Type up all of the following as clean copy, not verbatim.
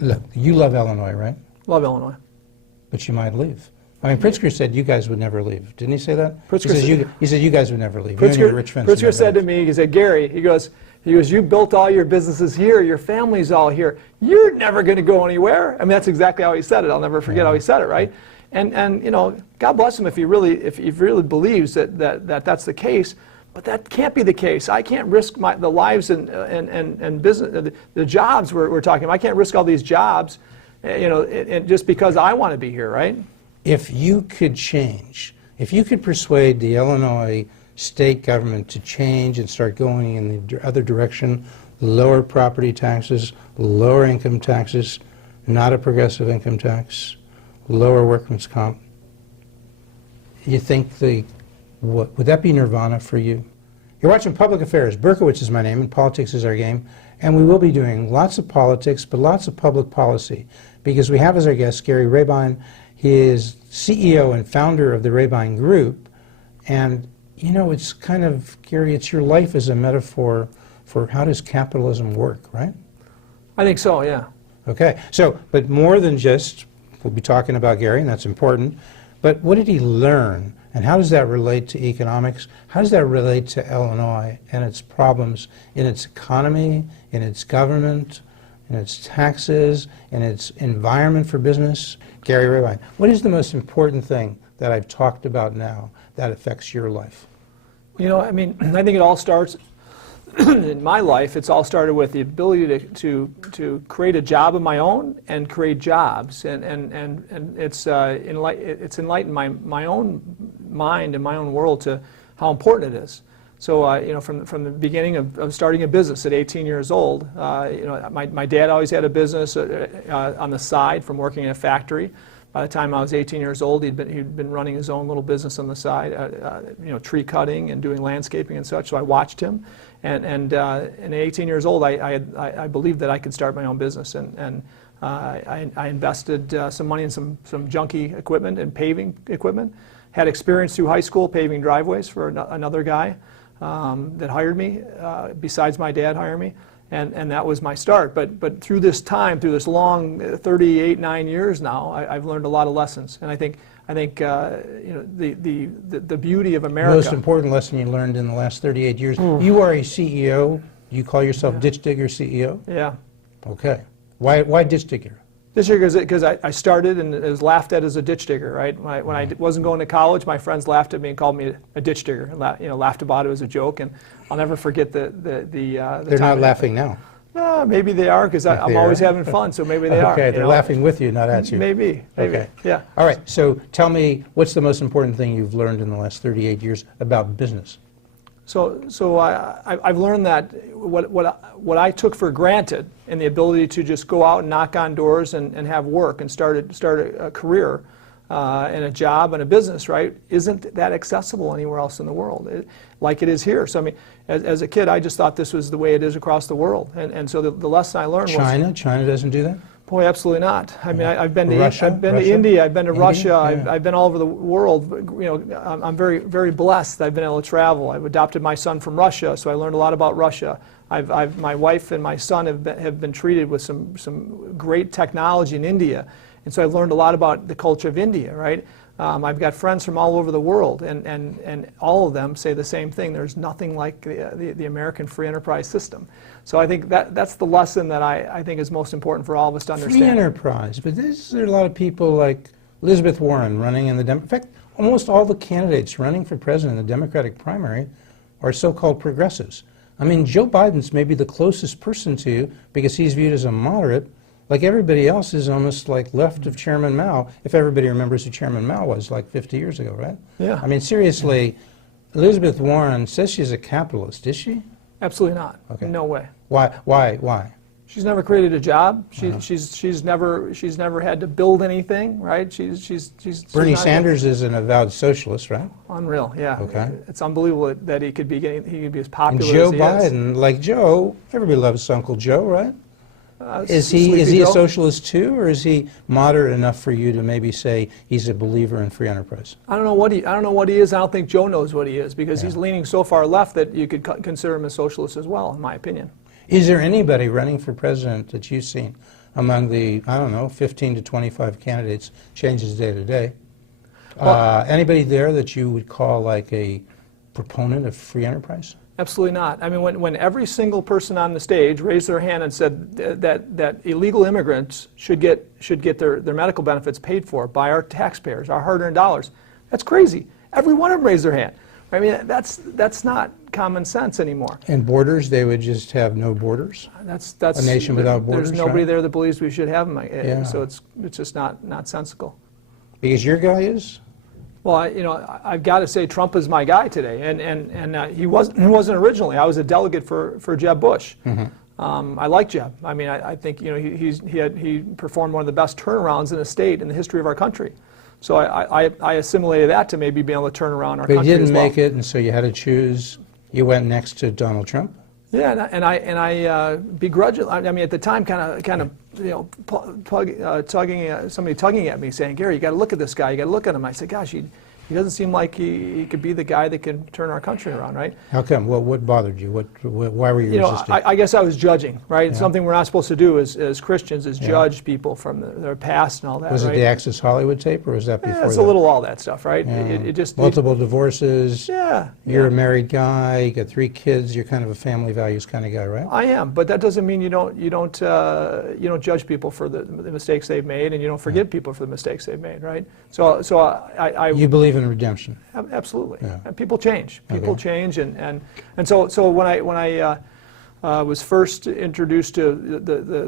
Look, you love Illinois, right? Love Illinois. But you might leave. I mean, Pritzker said you guys would never leave. Didn't he say that? Pritzker he said you guys would never leave. You and your rich friends would Pritzker never said to leave. me, he said, Gary, he goes, you built all your businesses here, your family's all here. You're never going to go anywhere. I mean, that's exactly how he said it. I'll never forget how he said it, right? And you know, God bless him if he really believes that's the case. But that can't be the case. I can't risk the lives and business, the jobs we're talking about. I can't risk all these jobs, you know, just because I want to be here, right? If you could change, if you could persuade the Illinois state government to change and start going in the other direction, lower property taxes, lower income taxes, not a progressive income tax, lower workman's comp, you think would that be nirvana for you? You're watching Public Affairs. Berkowitz is my name, and politics is our game. And we will be doing lots of politics, but lots of public policy, because we have as our guest Gary Rabine. He is CEO and founder of the Rabine Group. And, you know, it's kind of, Gary, it's your life as a metaphor for how does capitalism work, right? I think so, yeah. Okay. So, but more than just, we'll be talking about Gary, and that's important, but what did he learn? And how does that relate to economics? How does that relate to Illinois and its problems in its economy, in its government, in its taxes, in its environment for business? Gary Rabine, what is the most important thing that I've talked about now that affects your life? You know, I mean, I think it all starts, in my life, it's all started with the ability to create a job of my own and create jobs. And it's enlightened my own mind and my own world to how important it is. So, you know, from the beginning of starting a business at 18 years old, you know, my dad always had a business on the side from working in a factory. By the time I was 18 years old, he'd been running his own little business on the side, you know, tree cutting and doing landscaping and such. So I watched him, and at 18 years old, I believed that I could start my own business, and I invested some money in some junky equipment and paving equipment. Had experience through high school paving driveways for another guy that hired me, besides my dad hiring me. And that was my start. But through this time, through this long 9 years now, I've learned a lot of lessons. And I think you know, the beauty of America. The most important lesson you learned in the last 38 years. You are a CEO. You call yourself Ditch Digger CEO? Yeah. Okay. Why Ditch Digger? Ditch digger because I started and was laughed at as a ditch digger, right? When I wasn't going to college, my friends laughed at me and called me a ditch digger, and you know, laughed about it as a joke. And I'll never forget the They're not laughing now. Maybe they are, because I'm always having fun, so maybe they are. Okay, they're laughing with you, not at you. Maybe. Okay. Yeah. All right, so tell me, what's the most important thing you've learned in the last 38 years about business? So I've learned that what I took for granted in the ability to just go out and knock on doors and have work and start a career and a job and a business, right, isn't that accessible anywhere else in the world, like it is here. So I mean, as a kid, I just thought this was the way it is across the world. And so the lesson I learned was... China doesn't do that? Boy, absolutely not. I mean, I've been to Russia? I've been to India. I've been to Russia. Yeah. I've been all over the world. You know, I'm very, very blessed. I've been able to travel. I've adopted my son from Russia, so I learned a lot about Russia. My wife and my son have been treated with some great technology in India, and so I've learned a lot about the culture of India. Right. I've got friends from all over the world, and all of them say the same thing. There's nothing like the American free enterprise system. So I think that's the lesson that I think is most important for all of us to understand. Free enterprise, but there are a lot of people like Elizabeth Warren running in in fact, almost all the candidates running for president in the Democratic primary are so-called progressives. I mean, Joe Biden's maybe the closest person to you because he's viewed as a moderate. Like everybody else is almost like left of Chairman Mao, if everybody remembers who Chairman Mao was like 50 years ago, right? Yeah. I mean, seriously, Elizabeth Warren says she's a capitalist, is she? Absolutely not. Okay. No way. Why? She's never created a job. She's never had to build anything, right? She's Bernie Sanders is an avowed socialist, right? Unreal, yeah. Okay. It's unbelievable that he could be as popular And Joe as he Biden, like Joe, everybody loves Uncle Joe, right? Is he Sleepy a Joe? socialist too, or is he moderate enough for you to maybe say he's a believer in free enterprise? I don't know what he is. I don't think Joe knows what he is, because he's leaning so far left that you could consider him a socialist as well, in my opinion. Is there anybody running for president that you've seen among the, I don't know, 15 to 25 candidates changes day to day. Anybody there that you would call like a proponent of free enterprise? Absolutely not. I mean, when every single person on the stage raised their hand and said that illegal immigrants should get their medical benefits paid for by our taxpayers, our hard-earned dollars, that's crazy. Every one of them raised their hand. I mean, that's not common sense anymore. And borders, they would just have no borders? That's a nation without borders, There's nobody right? there that believes we should have them. Yeah. So it's just not sensical. Because your guy is? Well, I've got to say Trump is my guy today, and he wasn't originally. I was a delegate for Jeb Bush. I like Jeb. I mean, I think he performed one of the best turnarounds in a state in the history of our country. So I assimilated that to maybe be able to turn around our country as well. But he didn't make it, and so you had to choose. You went next to Donald Trump? Yeah, and I begrudgingly. I mean, at the time, kind of, somebody tugging at me, saying, "Gary, you got to look at this guy. You got to look at him." I said, "Gosh, he doesn't seem like he could be the guy that can turn our country around, right?" How come? What bothered you? Why were you resisting? I guess I was judging, right? Yeah. Something we're not supposed to do as Christians is judge people from their past and all that. Was it right? the Access Hollywood tape, or was that before It's that? a little all that stuff, right? Yeah. It just multiple divorces. Yeah. You're a married guy. You got 3 kids. You're kind of a family values kind of guy, right? I am, but that doesn't mean you don't judge people for the mistakes they've made, and you don't forgive people for the mistakes they've made, right? So You believe in redemption. Absolutely. Yeah. And people change. People Okay. change, and so when I was first introduced to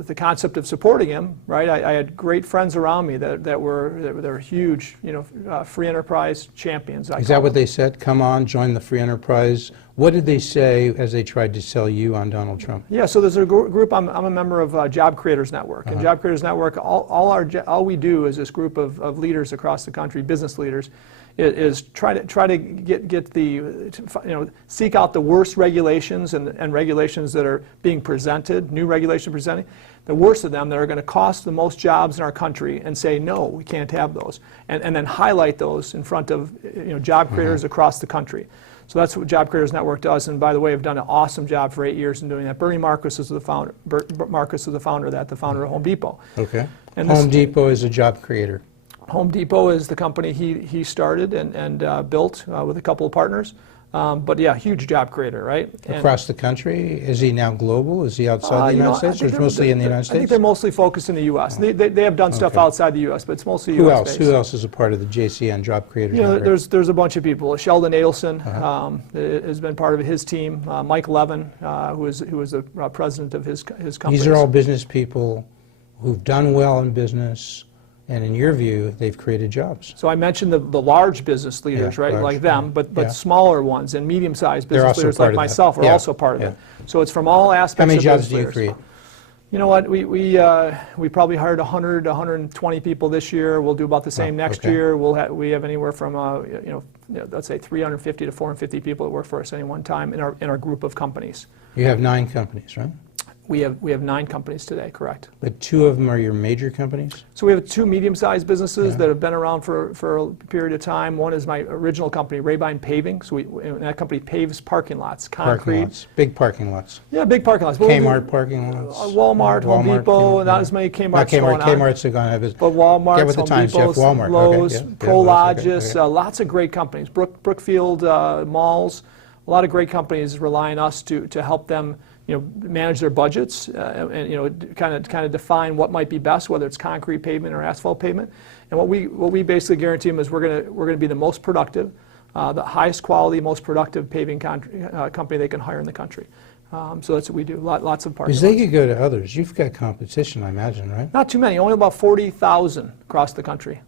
the concept of supporting him, right? I had great friends around me that were huge, free enterprise champions. Is that what they said? Come on, join the free enterprise. What did they say as they tried to sell you on Donald Trump? Yeah, so there's a group. I'm a member of Job Creators Network, and Job Creators Network. All we do is this group of leaders across the country, business leaders, is try to get seek out the worst regulations and regulations that are being presented, new regulations presented, the worst of them that are going to cost the most jobs in our country, and say no, we can't have those, and then highlight those in front of job creators across the country. So that's what Job Creators Network does, and by the way, I've done an awesome job for 8 years in doing that. Bernie Marcus is the founder. Marcus is the founder of that, the founder of Home Depot. Okay. And Home Depot is a job creator. Home Depot is the company he started and built with a couple of partners. But yeah, huge job creator, right? Across the country? Is he now global? Is he outside the United States, or is mostly in the United States? I think they're mostly focused in the U.S. They have done stuff outside the U.S., but it's mostly Who U.S. else? based. Who else is a part of the JCN Job Creators Network? There's a bunch of people. Sheldon Adelson has been part of his team. Mike Levin, who is the president of his company. These are all business people who've done well in business, and in your view, they've created jobs. So I mentioned the large business leaders, Yeah, right, large, like them, yeah. but smaller ones and medium-sized They're business also leaders part like of that. myself are Yeah, also part of yeah. it. So it's from all aspects How many of jobs business do you leaders. create? You know what? We probably hired 100, 120 people this year. We'll do about the same next okay. year. We have anywhere from let's say 350 to 450 people that work for us at any one time in our group of companies. You have 9 companies, right? We have 9 companies today, correct? But 2 of them are your major companies? So we have 2 medium-sized businesses that have been around for a period of time. One is my original company, Rabine Paving. So that company paves parking lots, concrete. Parking lots. Big parking lots. Yeah, big parking lots. Kmart parking lots. Walmart, Home Depot, yeah. not as many Kmart's Not Kmart. going on. Kmart's are going to have his. But Walmart, Get with the Home times, Depot, Jeff. Walmart. Lowe's, Okay, yeah, Prologis, okay. lots of great companies. Brookfield Malls, a lot of great companies rely on us to help them manage their budgets and kind of define what might be best, whether it's concrete pavement or asphalt pavement. And what we basically guarantee them is we're going to be the most productive, the highest quality, most productive paving company they can hire in the country. So that's what we do. Lots of parking Because they lots. could go to others. You've got competition, I imagine, right? Not too many. Only about 40,000 across the country.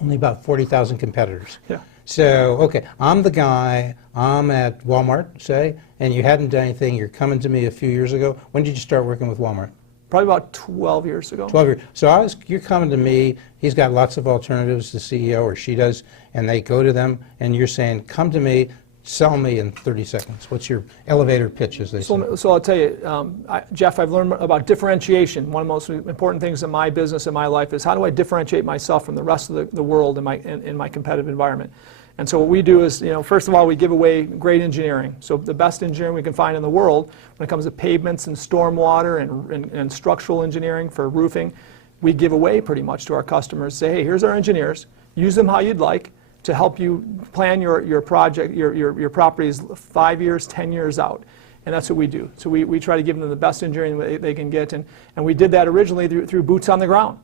Only about 40,000 competitors. Yeah. So, okay, I'm the guy, I'm at Walmart, say, and you hadn't done anything, you're coming to me a few years ago. When did you start working with Walmart? Probably about 12 years ago. 12 years. So you're coming to me, he's got lots of alternatives, the CEO, or she does, and they go to them, and you're saying, come to me, sell me in 30 seconds. What's your elevator pitch, as they say? So I'll tell you, Jeff, I've learned about differentiation. One of the most important things in my business and my life is how do I differentiate myself from the rest of the world in my competitive environment. And so what we do is, first of all, we give away great engineering. So the best engineering we can find in the world when it comes to pavements and stormwater and structural engineering for roofing, we give away pretty much to our customers. Say, hey, here's our engineers. Use them how you'd like to help you plan your project, your properties 5 years, 10 years out. And that's what we do. So we try to give them the best engineering they can get. And we did that originally through boots on the ground.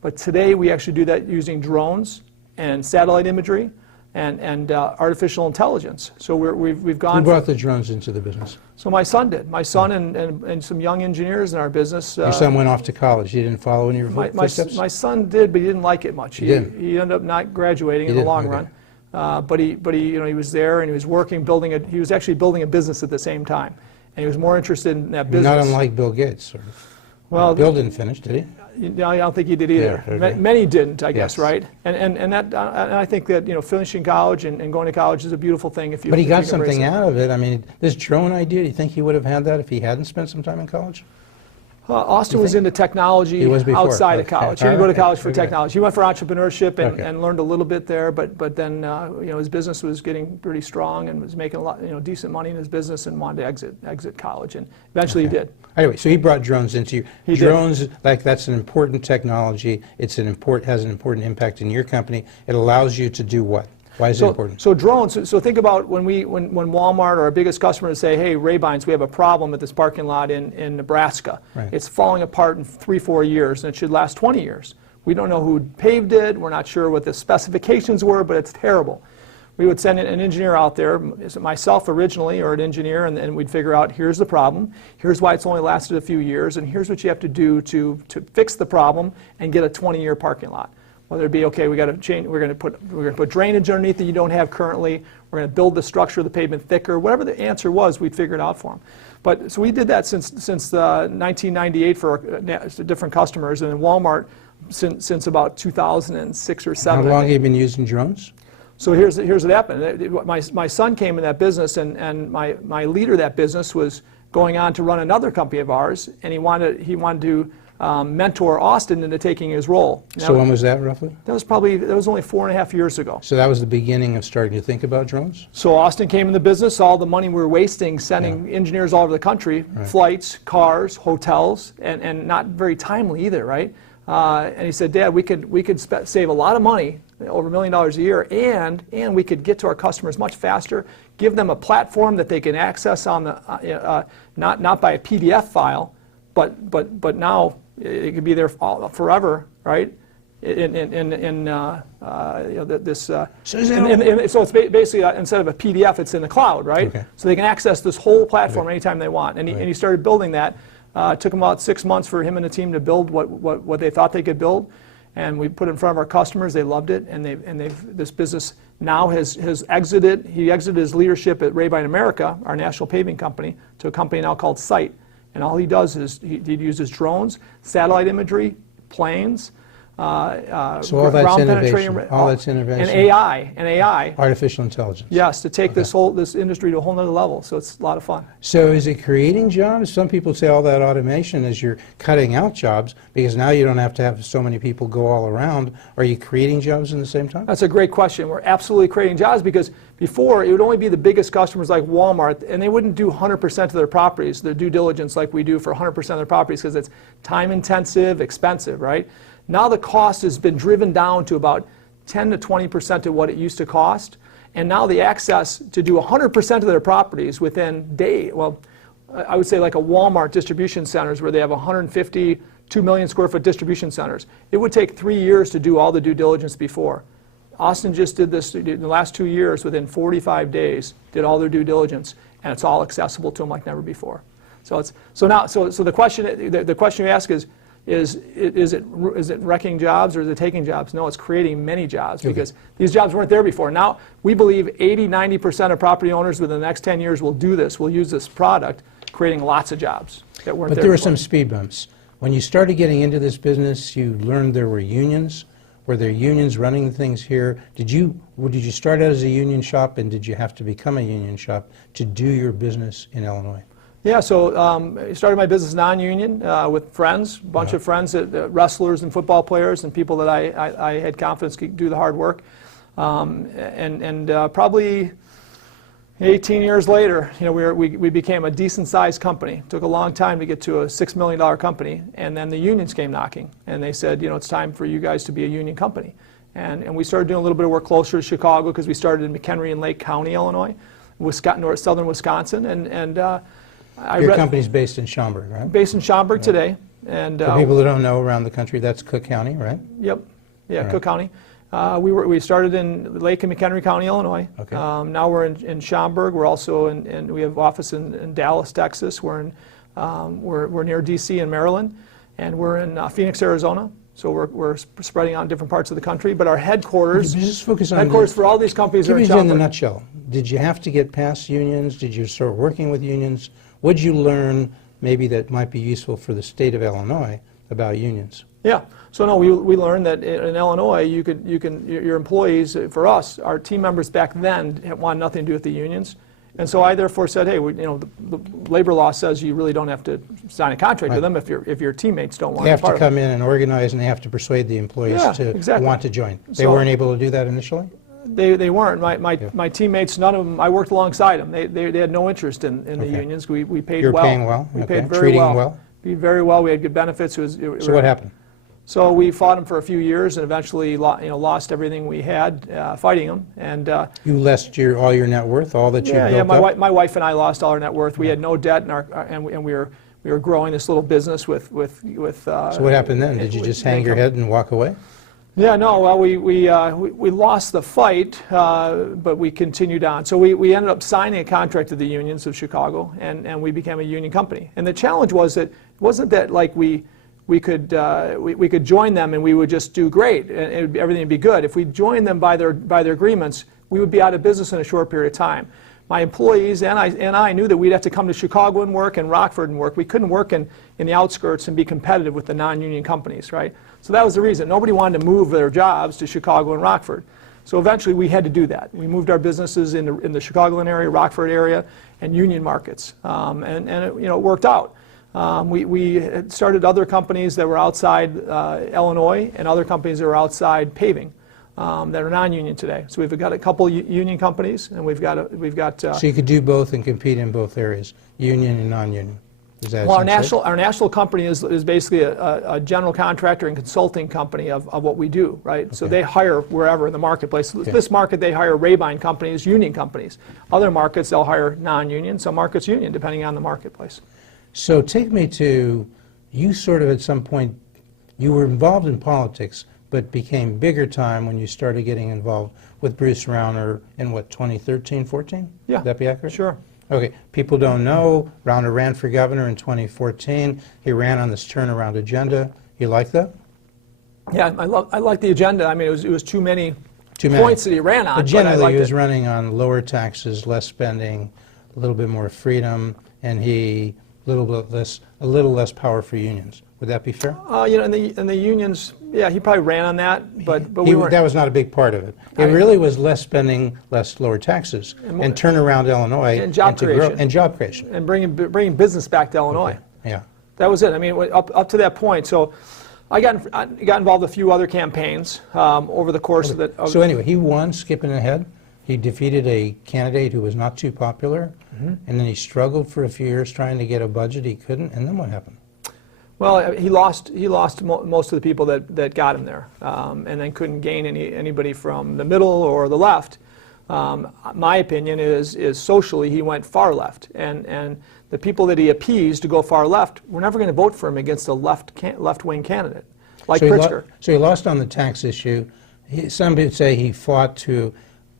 But today we actually do that using drones and satellite imagery and artificial intelligence. So we've gone. Who brought the drones into the business? So my son did. My son and some young engineers in our business. Your son went off to college. He didn't follow in your footsteps? My son did, but he didn't like it much. He didn't? He ended up not graduating in the long run. But he he was there and he was working, he was actually building a business at the same time. And he was more interested in that business. Not unlike Bill Gates, sort of. Well, Bill didn't finish, did he? I don't think he did either. Yeah, okay. Many didn't, I guess, Yes. right? And I think that finishing college and going to college is a beautiful thing if you. But he if got you can embrace something it. out of it. I mean, this drone idea, do you think he would have had that if he hadn't spent some time in college? Austin was into technology He was before. outside of Okay. college. He didn't go to college for Okay. technology. He went for entrepreneurship and, Okay. and learned a little bit there, but then his business was getting pretty strong and was making a lot decent money in his business and wanted to exit college, and eventually he did. Anyway, so he brought drones into you. He did. Drones, that's an important technology. Has an important impact in your company. It allows you to do what? Why is it important? So drones, so think about when Walmart or our biggest customers say, hey, Rabines, we have a problem at this parking lot in Nebraska. Right. It's falling apart in 3-4 years, and it should last 20 years. We don't know who paved it. We're not sure what the specifications were, but it's terrible. We would send an engineer out there, myself originally, or an engineer, and we'd figure out, here's the problem, here's why it's only lasted a few years, and here's what you have to do to fix the problem and get a 20-year parking lot. Whether it be, okay, we're going to put drainage underneath that you don't have currently. We're going to build the structure of the pavement thicker. Whatever the answer was, we'd figure it out for them. But so we did that since 1998 for different customers, and in Walmart since about 2006 or 7. How long have you been using drones? So here's what happened. My son came in that business, and my leader of that business was going on to run another company of ours, and he wanted to mentor Austin into taking his role. Now, So when was that, roughly? that was only 4.5 years ago. So that was the beginning of starting to think about drones? So Austin came in the business, all the money we were wasting sending engineers all over the country, flights, cars, hotels, and not very timely either, right? And he said, Dad, we could save a lot of money, over $1 million a year, and we could get to our customers much faster, give them a platform that they can access on the not by a PDF file, but now it could be there forever, right? So it's basically instead of a PDF, it's in the cloud, right? Okay. So they can access this whole platform anytime they want. And he started building that. It took him about 6 months for him and the team to build what they thought they could build, and we put it in front of our customers. They loved it, and this business now has exited. He exited his leadership at Rabine America, our national paving company, to a company now called Site. And all he does is he uses drones, satellite imagery, planes, So all that's ground innovation. penetrating, All that's innovation. and AI. Artificial intelligence. Yes, to take this industry to a whole nother level. So it's a lot of fun. So is it creating jobs? Some people say all that automation is you're cutting out jobs because now you don't have to have so many people go all around. Are you creating jobs in the same time? That's a great question. We're absolutely creating jobs because before it would only be the biggest customers like Walmart, and they wouldn't do 100% of their properties, their due diligence like we do for 100% of their properties because it's time intensive, expensive, right? Now the cost has been driven down to about 10 to 20% of what it used to cost, and now the access to do 100% of their properties within days. Well, I would say like a Walmart distribution centers where they have 150, 2 million square foot distribution centers. It would take 3 years to do all the due diligence before. Austin just did this in the last 2 years. Within 45 days, did all their due diligence, and it's all accessible to them like never before. So the question you ask is it wrecking jobs or is it taking jobs? No, it's creating many jobs because these jobs weren't there before. Now we believe 80-90% of property owners within the next 10 years will do this. Will use this product, creating lots of jobs that weren't there. But there were before. some speed bumps. When you started getting into this business, you learned there were unions. Were there unions running things here? Did you start out as a union shop, and did you have to become a union shop to do your business in Illinois? Yeah, so I started my business non-union with friends, a bunch of friends, wrestlers and football players and people that I had confidence could do the hard work. Probably 18 years later, we became a decent-sized company. It took a long time to get to a $6 million company, and then the unions came knocking, and they said, it's time for you guys to be a union company. And we started doing a little bit of work closer to Chicago because we started in McHenry and Lake County, Illinois, southern Wisconsin, Your company's based in Schaumburg, right? Based in Schaumburg today. And for people that don't know around the country, that's Cook County, right? Yep. Yeah, right. Cook County. We started in Lake and McHenry County, Illinois. Okay. Now we're in Schaumburg. We're also we have office in Dallas, Texas. We're near D.C. in Maryland, and we're in Phoenix, Arizona. So we're spreading out in different parts of the country. But our headquarters, just focus on headquarters for all these companies are in Give me Schaumburg. in a nutshell. Did you have to get past unions? Did you start working with unions? What did you learn maybe that might be useful for the state of Illinois about unions? Yeah. So no, we learned that in Illinois, your employees, for us, our team members back then wanted nothing to do with the unions, and so I therefore said, hey, the labor law says you really don't have to sign a contract Right. with them if your teammates don't want. They have to to come in and organize, and they have to persuade the employees to exactly. want to join. They So- weren't able to do that initially? They weren't. My teammates, none of them. I worked alongside them. They had no interest in the Okay. unions. We paid You're well. paying well? We Okay. paid very Treating well. them well? Paid very well. We had good benefits. So what happened? So we fought them for a few years and eventually lost everything we had fighting them. And You lost all your net worth, all that you built up? my wife and I lost all our net worth. We had no debt, and we were growing this little business with. So what happened then? Did you just hang your head and walk away? Yeah, no. Well, we lost the fight, but we continued on. So we ended up signing a contract to the unions of Chicago, and we became a union company. And the challenge was that it wasn't that like we could join them and we would just do great and everything would be good. If we joined them by their agreements, we would be out of business in a short period of time. My employees and I knew that we'd have to come to Chicago and work and Rockford and work. We couldn't work in the outskirts and be competitive with the non-union companies, right? So that was the reason. Nobody wanted to move their jobs to Chicago and Rockford. So eventually we had to do that. We moved our businesses in the Chicagoland area, Rockford area, and union markets, and it worked out. We had started other companies that were outside Illinois and other companies that were outside paving that are non-union today. So we've got a couple union companies, and we've got. So you could do both and compete in both areas, union and non-union. Is that Well, essentially? our national company is basically a general contractor and consulting company of what we do, right? Okay. So they hire wherever in the marketplace. Okay. This market, they hire Rabine companies, union companies. Other markets, they'll hire non-union. Some markets, union, depending on the marketplace. So take me to, you sort of at some point, you were involved in politics, but became bigger time when you started getting involved with Bruce Rauner in what, 2013, 14? Yeah. Would that be accurate? Sure. Okay, people don't know, Rauner ran for governor in 2014. He ran on this turnaround agenda. You like that? Yeah, I like the agenda. I mean, it was too many points that he ran on. But generally, but he was running on lower taxes, less spending, a little bit more freedom, and a little less power for unions. Would that be fair? In the unions, yeah, he probably ran on that, but we weren't. That was not a big part of it. It really was less spending, lower taxes, and turn around Illinois and job creation. And job creation. And bringing business back to Illinois. Okay. Yeah. That was it. I mean, up to that point. So I got involved in a few other campaigns over the course of that. So anyway, he won, skipping ahead. He defeated a candidate who was not too popular, and then he struggled for a few years trying to get a budget. He couldn't, and then what happened? Well, he lost most of the people that got him there, and then couldn't gain anybody from the middle or the left. My opinion is socially he went far left, and the people that he appeased to go far left, we're never going to vote for him against a left-wing candidate like Pritzker. So he lost on the tax issue. Some would say he fought to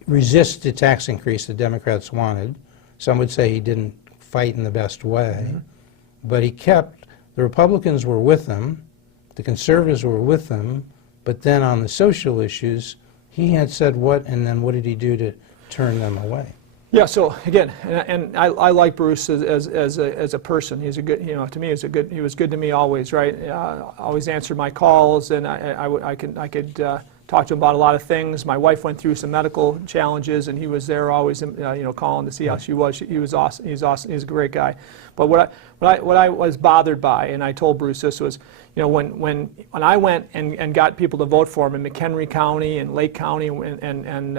resist the tax increase the Democrats wanted. Some would say he didn't fight in the best way, but he kept. The Republicans were with him, the conservatives were with him, but then on the social issues, he had said what, and then what did he do to turn them away? Yeah. So again, and I like Bruce as a person. He's a good, to me, he was good to me always, right? Always answered my calls, and I could talked to him about a lot of things. My wife went through some medical challenges, and he was there always, calling to see how she was. He was awesome. He's awesome. He's a great guy. But what I was bothered by, and I told Bruce this, was, when I went and got people to vote for him in McHenry County and Lake County and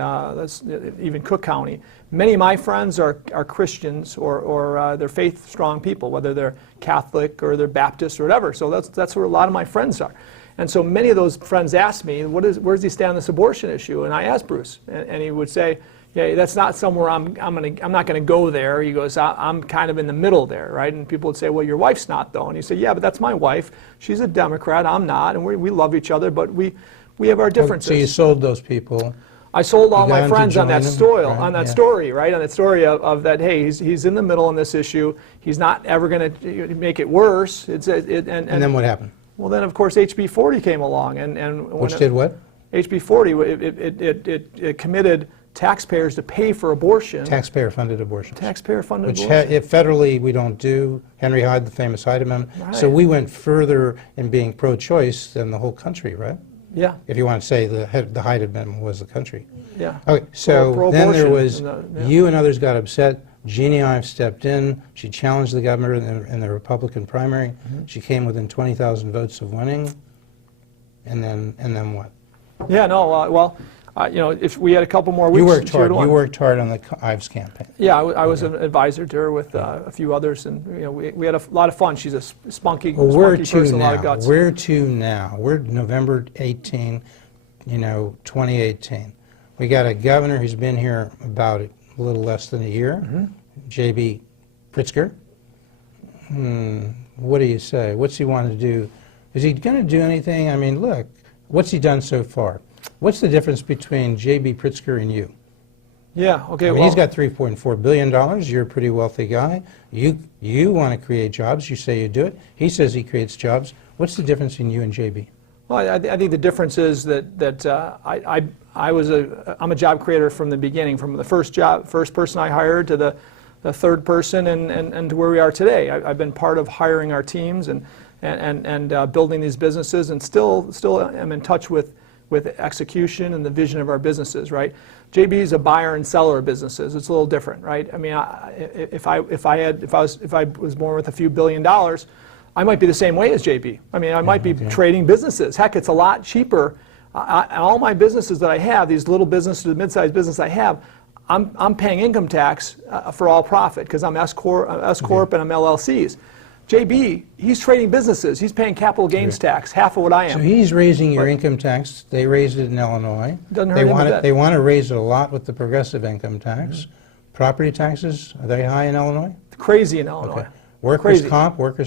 even Cook County, many of my friends are Christians or they're faith-strong people, whether they're Catholic or they're Baptist or whatever. So that's where a lot of my friends are. And so many of those friends asked me, where does he stand on this abortion issue? And I asked Bruce, and he would say, yeah, that's not somewhere I'm not going to go there. He goes, I'm kind of in the middle there, right? And people would say, well, your wife's not, though. And he said, yeah, but that's my wife. She's a Democrat. I'm not, and we love each other, but we have our differences. So you sold those people. I sold all my friends on that story, right? On that story of that. Hey, he's in the middle on this issue. He's not ever going to make it worse. And then what happened? Well, then of course HB 40 came along, and which did what? HB 40 it committed taxpayers to pay for abortion. Taxpayer-funded abortion. Taxpayer-funded which abortion. If federally we don't do. Henry Hyde, the famous Hyde Amendment. Right. So we went further in being pro-choice than the whole country, right? Yeah. If you want to say the Hyde Amendment was the country. Yeah. Okay, so then there was, yeah. you and others got upset. Jeannie Ive stepped in. She challenged the governor in the Republican primary. Mm-hmm. She came within 20,000 votes of winning. And then what? Yeah, no, if we had a couple more weeks. You worked hard on the Ives campaign. Yeah, I was an advisor to her with a few others, and we had a lot of fun. She's a spunky person, a lot of guts. Where to now? We're November 18, 2018. We got a governor who's been here about a little less than a year, mm-hmm. J.B. Pritzker. What do you say? What's he want to do? Is he going to do anything? I mean, look, what's he done so far? What's the difference between J.B. Pritzker and you? Yeah, okay, he's got $3.4 billion. You're a pretty wealthy guy. You want to create jobs. You say you do it. He says he creates jobs. What's the difference between you and J.B.? Well, I think the difference is that I'm a job creator from the beginning, from the first person I hired to the third person and to where we are today. I've been part of hiring our teams and building these businesses, and still am in touch with execution and the vision of our businesses, right? JB is a buyer and seller of businesses. It's a little different, right? I mean, if I was born with a few $1 billion, I might be the same way as JB. I mean, I might be trading businesses. Heck, it's a lot cheaper. All my businesses that I have, these little businesses, the mid-sized business I have, I'm paying income tax for all profit because I'm S Corp and I'm LLCs. JB, he's trading businesses. He's paying capital gains tax, half of what I am. So he's raising your income tax. They raised it in Illinois. Doesn't hurt him a bit. They want to raise it a lot with the progressive income tax. Mm-hmm. Property taxes, are they high in Illinois? Crazy in Illinois. Okay. Workers'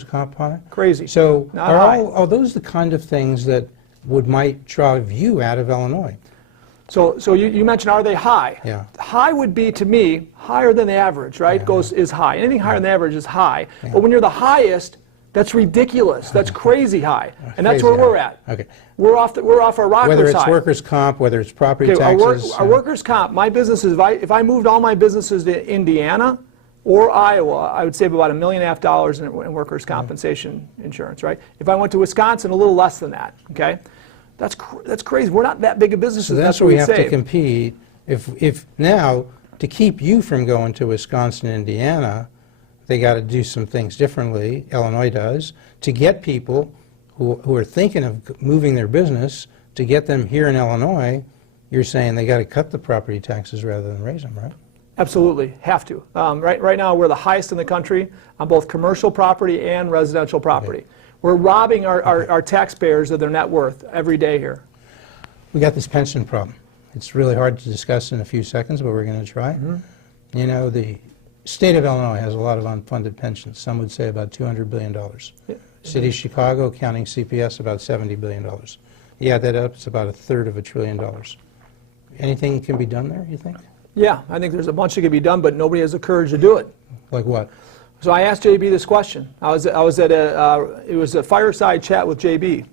comp high? Crazy. So are those the kind of things that might drive you out of Illinois? So you mentioned, are they high? Yeah. High would be, to me, higher than the average, right? Yeah. Is high. Anything higher than the average is high. Yeah. But when you're the highest, that's ridiculous. That's crazy high. And that's where we're at. Okay. We're off our rocker Whether it's side. workers' comp, whether it's property taxes. Our workers' comp, my businesses, if I moved all my businesses to Indiana or Iowa, I would save about $1.5 million in workers' compensation insurance, right? If I went to Wisconsin, a little less than that, okay? That's crazy. We're not that big of businesses. So that's where we have to compete. If now, to keep you from going to Wisconsin, Indiana, they got to do some things differently, Illinois does, to get people who are thinking of moving their business, to get them here in Illinois, you're saying they got to cut the property taxes rather than raise them, right? Absolutely, have to. Right now, we're the highest in the country on both commercial property and residential property. Okay. We're robbing our taxpayers of their net worth every day here. We got this pension problem. It's really hard to discuss in a few seconds, but we're going to try. Mm-hmm. You know, the state of Illinois has a lot of unfunded pensions. Some would say about $200 billion. Yeah. City of Chicago, counting CPS, about $70 billion. You add that up, it's about $1/3 trillion. Anything can be done there, you think? Yeah, I think there's a bunch that can be done, but nobody has the courage to do it. Like what? So I asked JB this question. I was at it was a fireside chat with JB,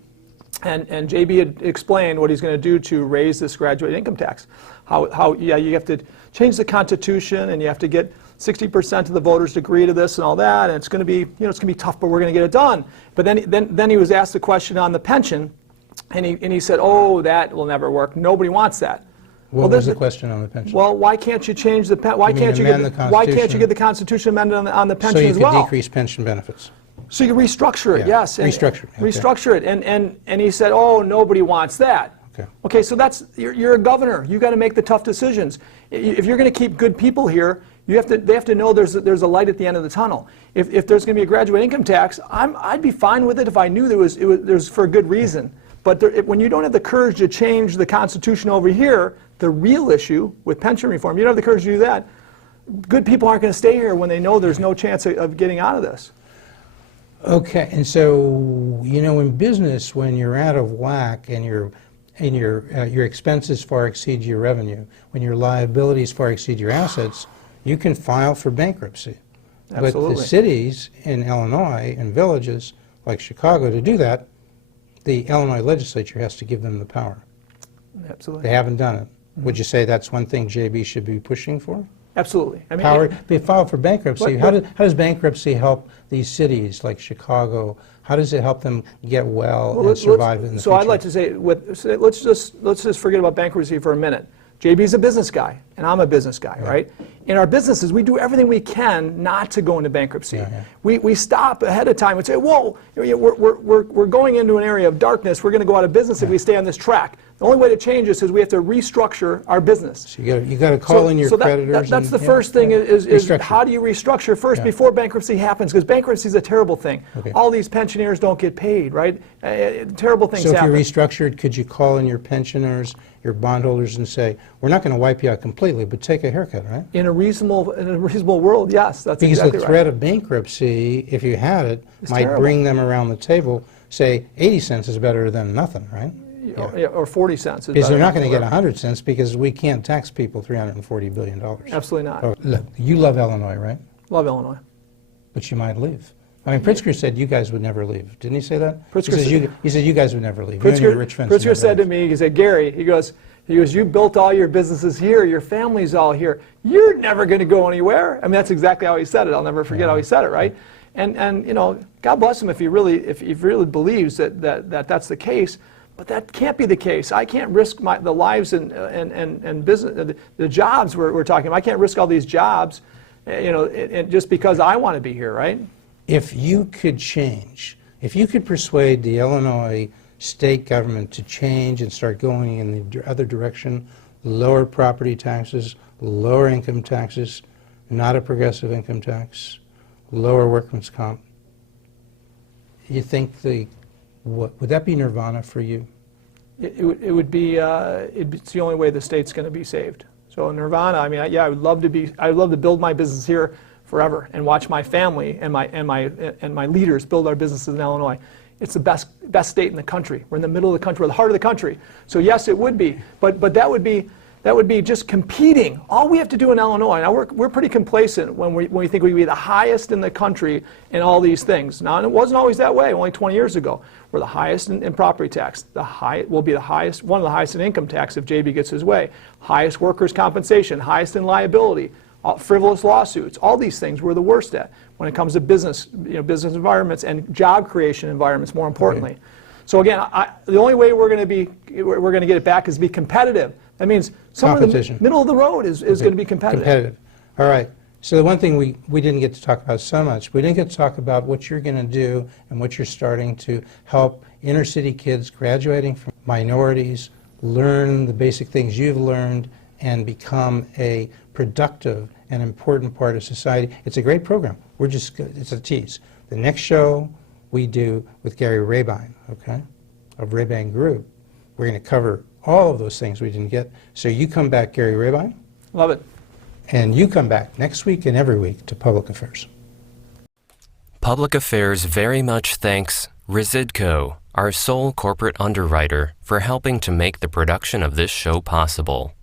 and JB had explained what he's going to do to raise this graduate income tax. How you have to change the Constitution, and you have to get 60% of the voters to agree to this and all that, and it's going to be it's going to be tough, but we're going to get it done. But then he was asked the question on the pension, And he said, oh, that will never work. Nobody wants that. What was the question on the pension? Well, why can't you change the why can't you get the Constitution amended on the pension as well? So you could decrease pension benefits. So you restructure it, yes. Restructure it. Okay. Restructure it. And he said, oh, nobody wants that. Okay. Okay, so you're a governor. You've got to make the tough decisions. If you're going to keep good people here, they have to know there's a light at the end of the tunnel. If there's going to be a graduate income tax, I'd be fine with it if I knew there was for a good reason. But when you don't have the courage to change the Constitution over here, the real issue with pension reform, you don't have the courage to do that, good people aren't going to stay here when they know there's no chance of getting out of this. Okay, and so, in business, when you're out of whack and your expenses far exceed your revenue, when your liabilities far exceed your assets, you can file for bankruptcy. Absolutely. But the cities in Illinois and villages like Chicago, to do that, the Illinois legislature has to give them the power. Absolutely. They haven't done it. Would you say that's one thing JB should be pushing for? Absolutely. I mean, power. They file for bankruptcy. How does bankruptcy help these cities like Chicago? How does it help them get well and survive in the future? So I'd like to say, let's just forget about bankruptcy for a minute. JB's a business guy, and I'm a business guy, right? In our businesses, we do everything we can not to go into bankruptcy. We stop ahead of time and say, whoa, we're going into an area of darkness. We're going to go out of business if we stay on this track. The only way to change this is we have to restructure our business. So you got to call in your creditors. That's the first thing is how do you restructure first before bankruptcy happens? Because bankruptcy is a terrible thing. All these pensioners don't get paid, right? Terrible things happen. So if you restructured, could you call in your pensioners, your bondholders, and say, we're not going to wipe you out completely, but take a haircut, right? In a reasonable world, yes, that's because exactly right. Because the threat of bankruptcy, if you had it, might terrible. Bring them around the table. Say 80 cents is better than nothing, right? Or 40 cents. Because they're not going to get 100 cents because we can't tax people $340 billion. Absolutely not. Oh, look, you love Illinois, right? Love Illinois. But you might leave. I mean, Pritzker said you guys would never leave. Didn't he say that? Pritzker he said you guys would never leave. Pritzker said to me, he said, Gary, he goes, you built all your businesses here, your family's all here. You're never going to go anywhere. I mean, that's exactly how he said it. I'll never forget how he said it, right? And God bless him if he really believes that's the case. But that can't be the case. I can't risk the lives and business, the jobs we're talking about. I can't risk all these jobs, just because I want to be here, right? If you could change, if you could persuade the Illinois state government to change and start going in the other direction, lower property taxes, lower income taxes, not a progressive income tax, lower workman's comp, you think would that be nirvana for you? It would be. It's the only way the state's going to be saved. So nirvana. I mean, I would love to build my business here forever and watch my family and my leaders build our businesses in Illinois. It's the best state in the country. We're in the middle of the country, we're the heart of the country. So yes, it would be. But that would be just competing. All we have to do in Illinois, now we're pretty complacent when we think we'd be the highest in the country in all these things. Now, and it wasn't always that way, only 20 years ago. We're the highest in property tax. We'll be the highest, one of the highest in income tax if JB gets his way. Highest workers' compensation, highest in liability, frivolous lawsuits. All these things we're the worst at when it comes to business, business environments and job creation environments, more importantly. Okay. So again, the only way we're going to get it back is to be competitive. That means somewhere in the middle of the road is going to be competitive. All right. So the one thing we didn't get to talk about so much, we didn't get to talk about what you're going to do and what you're starting to help inner city kids graduating from minorities learn the basic things you've learned and become a productive and important part of society. It's a great program. It's a tease. The next show we do with Gary Rabine, okay, of Rabine Group, we're going to cover all of those things we didn't get. So you come back, Gary Rabine. Love it. And you come back next week and every week to Public Affairs. Public Affairs very much thanks Residco, our sole corporate underwriter, for helping to make the production of this show possible.